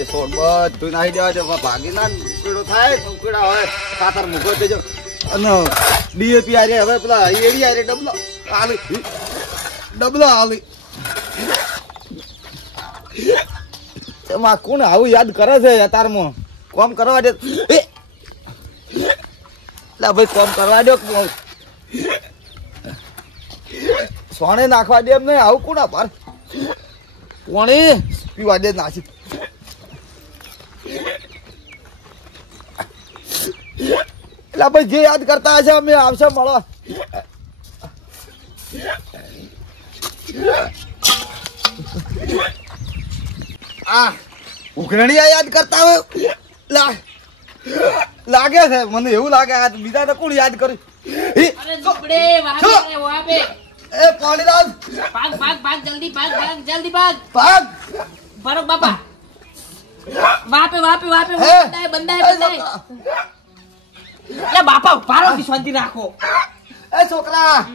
દે છોડ બધું નાખી દેવા છે ભાગી ના ઉકેડો થાય તો ઉકેડા હવે ખાતર મૂકો દેજો અને ડીએપી આરે હવે પેલા એડી આરે ડબલો આલી એમાં કોણ આવું યાદ કરે છે અતારમાં કોમ કરવા દે લા ભાઈ કોમ કરવા દો સોને નાખવા દે એમ નહીં આવું કોણ બાર કોણી પીવા દે નાસી એટલે ભાઈ જે યાદ કરતા હશે અમે આવશે મળો આ ઉઘરણીયા યાદ કરતા હોય લાગે છે મને એવું લાગે આ બીજા તો કોણ યાદ કર્યું અરે ઝૂપડે વહાં पे એ પાણીલાલ भाग जल्दी भाग भरो बाबा वहां पे बंदा है अरे बापा भारो की शांति રાખો એ છોકરા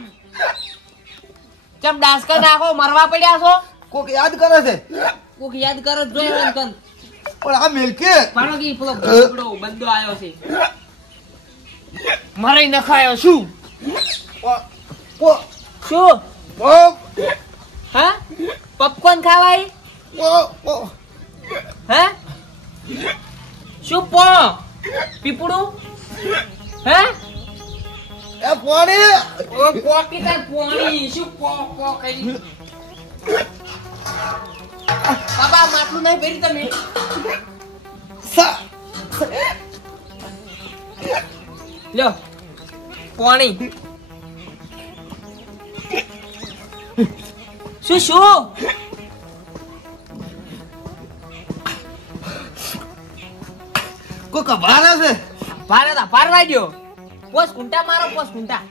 જબ ડાસ કર નાખો મરવા પડ્યા છો કોક યાદ કરે છે કોક યાદ કરો જોઈ અંકન પણ આ મિલકે ભારો કી પેલો ઝૂપડો બંદો આવ્યો છે મરાઈ નખાયો શું શું હા પોપકોર્ન ખાવાય હા શું પીપડું હે એ પાણી ઓ કોકી તાર પાણી શું કઈ બાબા માટલું નહીં ભરી તમે લ્યો પાણી શું કોઈ કભારા છે ભારવા દો પોસ કુંટા મારો પોસ કુંટા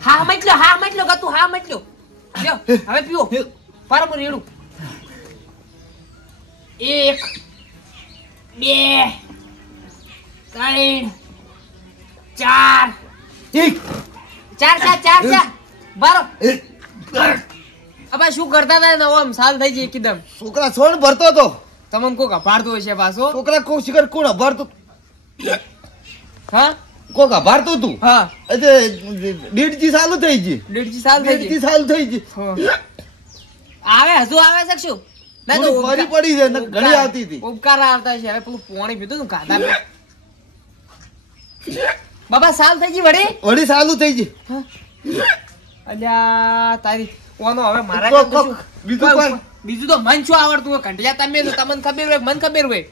હા મતલો ગતું હા મતલો લ્યો હવે પીવો પારો પર રેડું 1 2 3 4 બારો અબા શું કરતા હતા ને ઓમ સાલ થઈ ગઈ એકદમ છોકરા છોડ ભરતો હતો તમમ કોક અભારતો હશે પાછો છોકરા કોક શિખર કોણ અભારતો હા કોક અભારતો તું હા એટલે દીડજી ચાલુ થઈ ગઈ દીડજી ચાલુ થઈ ગઈ આવે હજુ આવે શકશો ના તો ફરી પડી છે ને ઘણી આવતી હતી ઉપકાર આવતા છે હવે પેલું પાણી પીધું ને ગાધા બાબા સાલ થઈ ગઈ વડી ચાલુ થઈ ગઈ અલ્યા તારી કોનો હવે મારા બીજું તો મન શું આવડતું હોય કંટિયા તમે તો તમને ખબર હોય મન ખબર હોય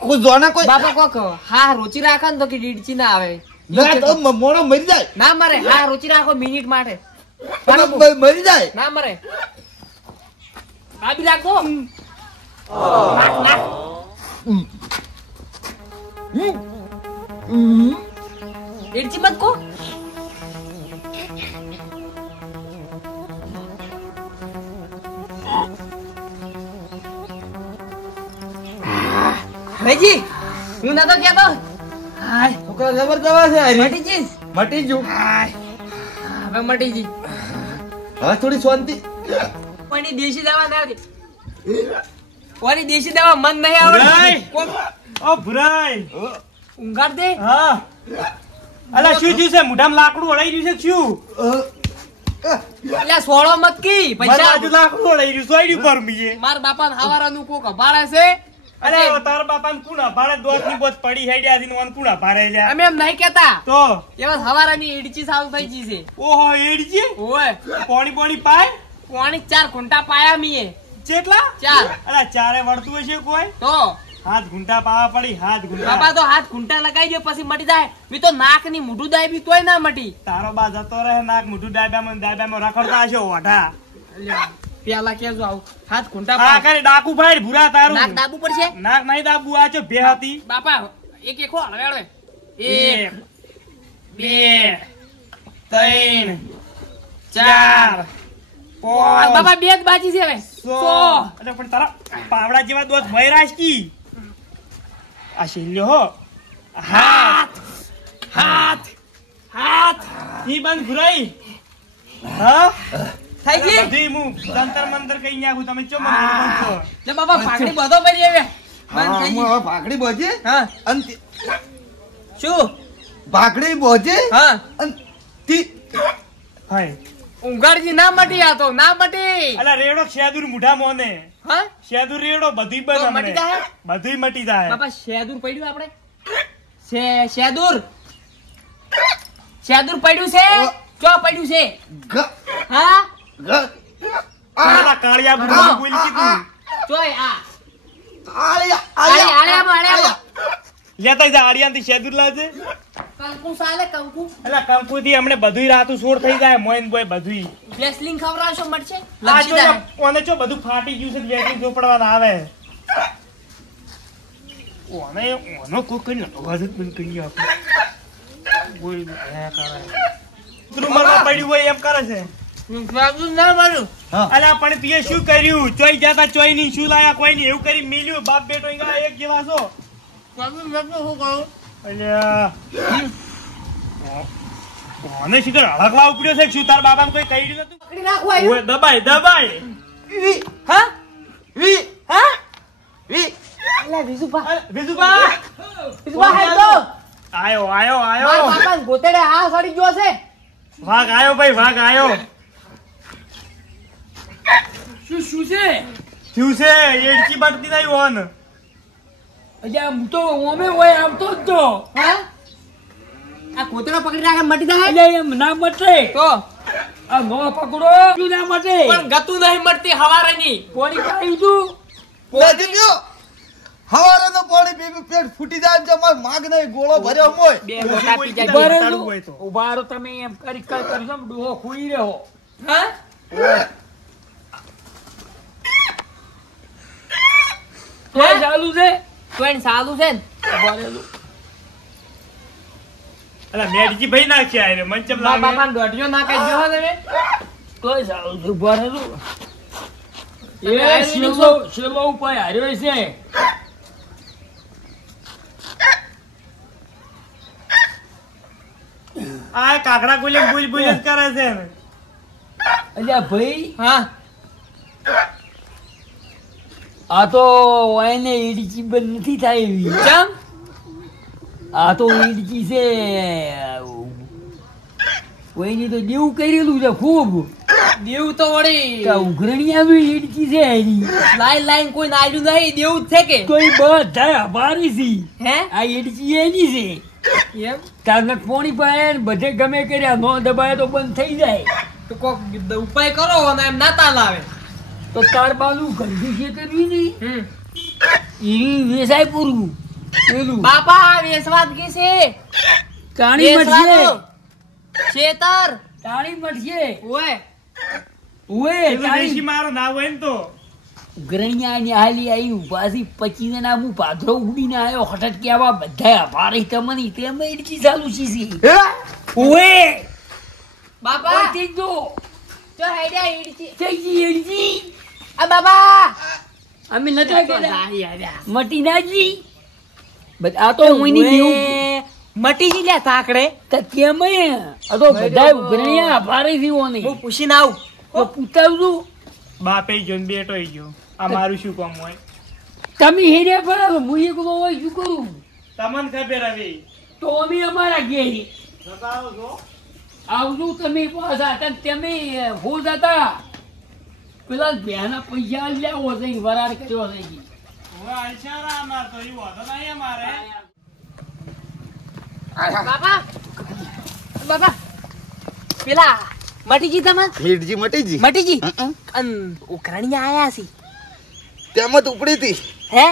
કોઈ જોના કોઈ બાપા કોક હા રોચી રાખે ને તો કે દીડચી ના આવે ના તો મોણો મરી જાય ના મરે હા રોચી રાખો મિનિટ માટે મરી જાય ના મરે આપી રાખો નાખ દીડચી મત કો રેજી હું નતો કહેતો હાય છોકરા જબરદસ્ત છે મટી જીસ મટી જુ હવે મટી જી હા થોડી શાંતિ કોની દેશી દવા ના આવતી કોની દેશી દવા મન નહીં આવડે ઓ ભુરાઈ ઊંઘાડ દે હા અલા શું થયું છે મોઢામાં લાકડું અડાઈ રહ્યું છે શું એટલે સોળો મત કી પૈસા આજુ લાકડું અડાઈ રહ્યું સોઈડી પર મીએ માર બાપા હવારાનું કોક અભાળે છે અરે તાર બાપાને કુણા ભાડે દોત ની બોત પડી હેડ્યા થી ઓન કુણા ભારે લ્યા અમે એમ નહીં કેતા તો એવા હવારાની ઈડચી સાલ થઈ ગઈ છે ઓહો એડજી ઓય પાણી પાય પાણી 4 ઘંટા પાયા મીએ કેટલા 4 અરે ચારે વળતું હશે કોઈ તો હાથ ઘૂંટા પાવા પડી હાથ ઘૂંટા બાપા તો હાથ ઘૂંટા લગાઈ દે પછી મટી જાય મી તો નાક ની મોઢું દાબી તોય ના મટી તારો બા જતો રહે નાક મોઢું દાબ્યામાં રખડતા હશે ઓઢા પેલા કેજો આવ હાથ ઘૂંટા આ કરે ડાકુ ભાઈ ભૂરા તારું નાક દાબુ પડશે નાક નહીં દાબુ આ છે બે હતી બાપા એક એક હો હળવે 1 2 3 4 5 બાપા બે જ બાજી છે હવે 100 અરે પણ તારા પાવડા જેવા દોત મયરાશ કી આ શિલ્યો હો હાથ હાથ હાથ ઈ બંધ ભુરાઈ હા થઈ ગઈ બધું હું જંતર મંતર કઈ નાખું તમે ચો મને બોલશો. લે બાપા ભાગડી બધો મરી આવે હા, બંધ થઈ હું ગઈ. હવે ભાખડી બોજે હા અને શું ભાખડી બોજે હા અને તી હાય ઉંગાડજી ના મટી આ તો ના મટી અલા રેડો શેદુર મુઢા મોને હા શેદુર રેડો બધું તો બંધ મટી જાય? બધું મટી જાય બાપા શેદુર પડ્યું આપણે શેદુર પડ્યું છે ચો પડ્યું છે ગ હા ગ અલા કાળિયા બુડું બોલ કીધું ચોય આ આળિયા આળે આળે લેતા જા આડિયાથી શેદુર લાવજે કંકુ સાલે કંકુ અલા કંકુથી હમણે બધુંય રાતું સોર થઈ જાય મોઈન બોય બધુંય વેસ્લિંગ ખવડાવશો મળશે આ લપસી જો જાય. ઓને ચો બધું ફાટી ગયું છે વેટિંગ ચોપડવાના આવે ઓનો કોઈ કરી અવાજ જ બંધ કરી આપે બોલ આયા કરે રૂમમાં પડ્યું હોય એમ કરે છે બાબુ ના મારું અલા પણ તીએ શું કર્યું ચોઈ જાતા ચોઈ નહીં શું લાયા કોઈ નહીં એવું કરી મિલ્યું બાપ બેટો ઈંગા એક જેવા છો બાબુ શું કહું અલ્યા ઓને શિકર હળકલા ઉપડ્યો છે શું તાર બાબાને કોઈ કહી નતું પકડી નાખો આયો ઓય દબાય દબાય વી હા વી હા વી અલા વિજુભા વિજુબા હે તો આયો મારા બાપા ગોતેડે આ સડી ગયો છે વાઘ આયો ભાઈ વાઘ આયો શું છે થયું છે એડકી બટતી નહીં ઓન અજા આમ તો ઓમે હોય આમ તો જ તો હા આ કોતરા પકડી રાખે મટી જાય એટલે એમ ના મટે તો આ નો પકડો શું ના મટે પણ ગતું નહીં મળતી હવારેની કોની કાઢ્યું તું લાજી ગયો હવારેનો પાણી પી પેટ ફૂટી જાય એમ છે માર માગ નહીં ગોળો ભર્યો મોય બે મોટા પી જાય બરે તારું હોય તો. ઉભા રહો તમે એમ કરી કરશો ડોહો ખુઈ રહ્યો હા તો ચાલુ છે તો એને સાલું છે ને ઉભા રહેલું અલા મેડજી ભાઈ નાખ્યા આરે મન ચમ મારા લાગે બાપાને દોઢિયો ના કહી દો તમે તોય ચાલુ છે ઉભા રહેલું તમે એ હારી શેલો ઉપર હાર્યો છે આ કાકડા કોલે બોલ બોલ જ કરે છે ને અલ્યા ભાઈ હા આ તો એને ઈડકી બંધ નથી થાય એવી ચમ આ તો ઈડકી છે કોઈની તો દેવું કરેલું છે ખૂબ દેવું તો વળી ઉઘરણી આવી ઈડકી છે એની લાઈન કોઈ નાડ્યું નહીં દેવું જ છે કે તો એ બધા આભારી છે હે આ ઈડકી એની છે એમ તારને પોણી પાય ને બધે ગમે કર્યા નો દબાય તો બંધ થઈ જાય તો કોક ઉપાય કરો અને એમ ના તાલ આવે તો તાર બાજુ ગંદી ખેતરવી નહીં હમ ઈ વેસાય પૂરું પેલું બાપા વેસવાત કી છે કાણી મટશે વેસવાનું. શેતર તાણી મટશે ઓય ઉએ પેલું દેશી મારો ના હોય ને તો ગ્રણિયા ની હાલી આવી ઉભાથી પચીને ના હું પાધરો ઉડીને આવ્યો હઠટ કે આવા બધા આભારી તમને તેમાં ઈડકી ચાલુ છે ઉએ બાપા ઓયથી જો જો હેડ્યા ઈડચી થઈ ગઈ ઈડકી આ બાબા અમે નતા કર્યા જાહી આવ્યા મટી નાજી બટ આ તો ઉઈની દેવું મટી જી લે તાકડે તો કેમ આ તો બધા ઉઘરણિયા આભારી થયો ને હું પૂછીને આવું તો પૂછાવજો બાપે જો ને બેટો ગયો આ મારું શું કામ હોય તમે હેરે ફરા તો હું એકલો હોય શું કરું તમને ખબર હવે તો અમે અમારા ઘેર બતાવો છો આવજો તમે પાછા તમે હો જતા પેલા બેના પૈસા લેવો છે વરાળ કર્યો છે હવે આલશારા અમાર તો ઈ વાતો નહીં અમારે બાપા બાપા પેલા મટીજી તમે મીઠજી મટીજી મટીજી અન ઉકરણિયા આયા છે તેમાં જ ઉપડી હતી હે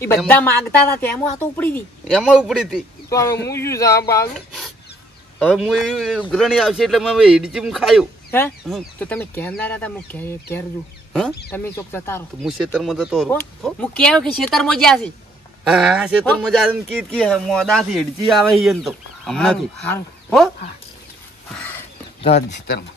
એ બધા માંગતા હતા તેમાં આ તો ઉપડી હતી એમાં ઉપડી હતી તો હવે હું શું જા બાબુ હવે હું એ ઉઘરણી આવશે એટલે મેં ઈડચી ખાયું હે હમ. તો તમે કેમ ના હતા હું કેર જો હા તમે ચોક જતા રહો તો હું ખેતરમાં જતો હો? રહું હું કેવું કે ખેતરમાં જ્યાં છે હા ખેતરમાં જાય કી મોડાથી ઈડચી આવે ઈ એને તો હમણાંથી હારું હો જા ખેતરમાં